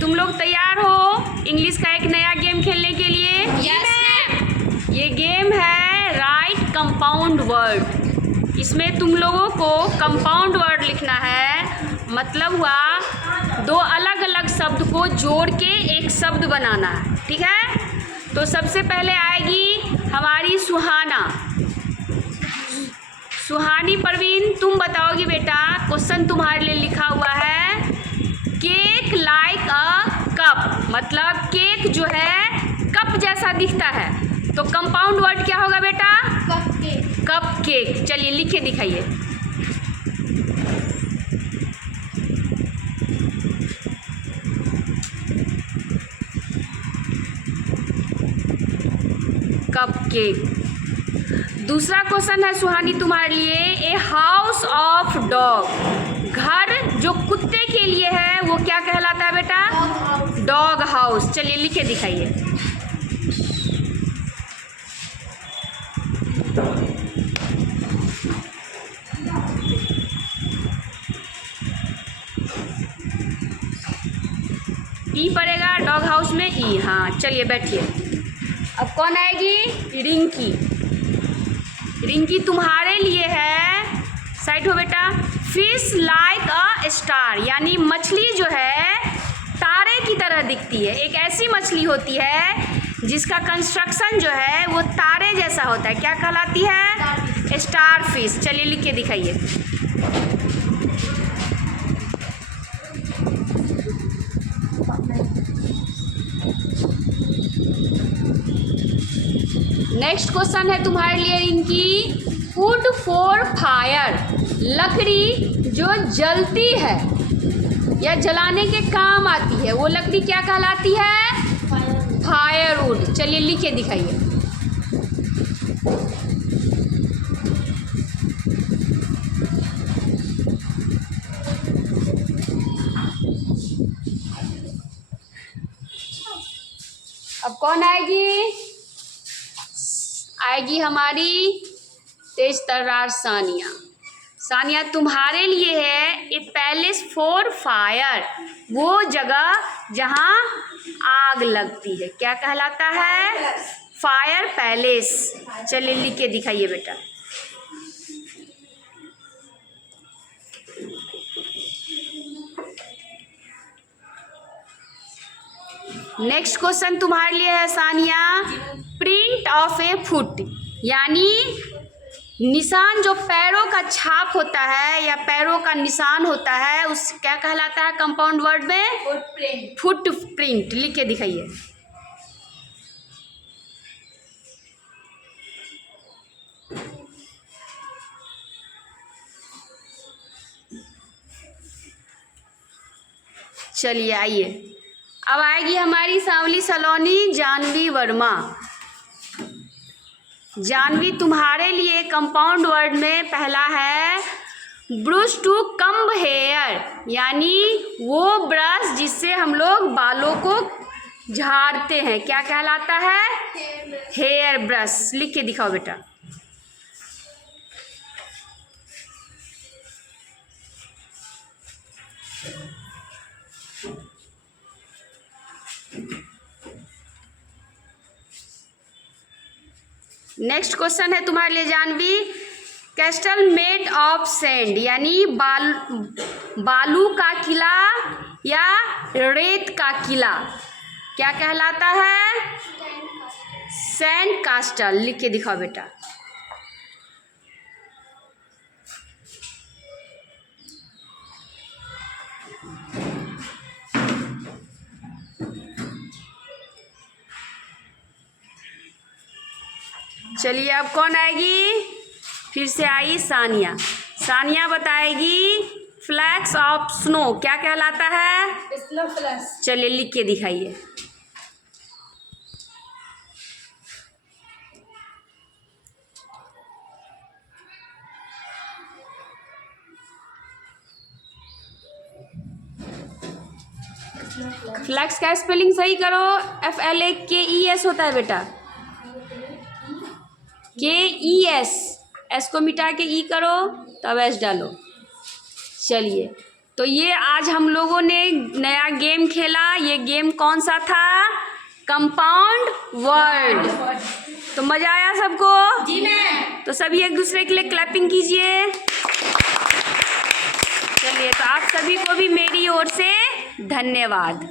तुम लोग तैयार हो इंग्लिश का एक नया गेम खेलने के लिए? Yes ma'am. ये गेम है राइट कंपाउंड वर्ड। इसमें तुम लोगों को कंपाउंड वर्ड लिखना है, मतलब हुआ दो अलग अलग शब्द को जोड़ के एक शब्द बनाना है, ठीक है? तो सबसे पहले आएगी हमारी सुहाना। सुहानी परवीन तुम बताओगी बेटा, क्वेश्चन तुम्हारे लिए लिखा हुआ है केक लाइक अ कप, मतलब केक जो है कप जैसा दिखता है, तो कंपाउंड वर्ड क्या होगा बेटा? Cup cake. Cup cake. चलिए लिख के दिखाइए। Cup cake. दूसरा क्वेश्चन है सुहानी तुम्हारे लिए, ए हाउस ऑफ डॉग, घर जो कुत्ते के लिए है वो क्या कहलाता है बेटा? Dog house. चलिए लिख के दिखाइए। ई पड़ेगा डॉग हाउस में, ई। हाँ चलिए बैठिए। अब कौन आएगी? रिंकी। रिंकी तुम्हारे लिए है, साइड हो बेटा, फिश लाइक अ स्टार, यानी मछली जो है तारे की तरह दिखती है। एक ऐसी मछली होती है जिसका कंस्ट्रक्शन जो है वो तारे जैसा होता है, क्या कहलाती है? Star fish. चलिए लिख के दिखाइए। नेक्स्ट क्वेश्चन है तुम्हारे लिए रिंकी, वुड फॉर फायर, लकड़ी जो जलती है या जलाने के काम आती है, वो लकड़ी क्या कहलाती है? फायरवुड। चलिए लिख के दिखाइए। अब कौन आएगी? आएगी हमारी तेज तर्रार सानिया। सानिया तुम्हारे लिए है ए पैलेस फॉर फायर, वो जगह जहाँ आग लगती है, क्या कहलाता है? Fire palace. चलिए लिख के दिखाइए बेटा। नेक्स्ट क्वेश्चन तुम्हारे लिए है Sania, print of A foot, यानी निशान जो पैरों का छाप होता है या पैरों का निशान होता है, उस क्या कहलाता है कंपाउंड वर्ड में? फुटप्रिंट। फुटप्रिंट। लिख के दिखाइए। चलिए आइए, अब आएगी हमारी सांवली सलोनी जानवी वर्मा। जानवी तुम्हारे लिए कंपाउंड वर्ड में पहला है ब्रश टू कम्ब हेयर, यानी वो ब्रश जिससे हम लोग बालों को झाड़ते हैं, क्या कहलाता है? Hair brush. लिख के दिखाओ बेटा। नेक्स्ट क्वेश्चन है तुम्हारे लिए Jahnavi, castle made of sand, यानी बालू का किला या रेत का किला, क्या कहलाता है? सैंड कास्टल। लिख के दिखाओ बेटा। चलिए अब कौन आएगी? फिर से आई सानिया। सानिया बताएगी फ्लैक्स ऑफ स्नो क्या कहलाता है? Snow plus. चलिए लिख के दिखाइए। फ्लैक्स का स्पेलिंग सही करो, FLAKES होता है बेटा, KES, एस को मिटा के ई करो तब एस डालो। चलिए तो ये आज हम लोगों ने नया गेम खेला। ये गेम कौन सा था? Compound word. तो मजा आया सबको? जी मैम। तो सभी एक दूसरे के लिए क्लैपिंग कीजिए। चलिए, तो आप सभी को भी मेरी ओर से धन्यवाद।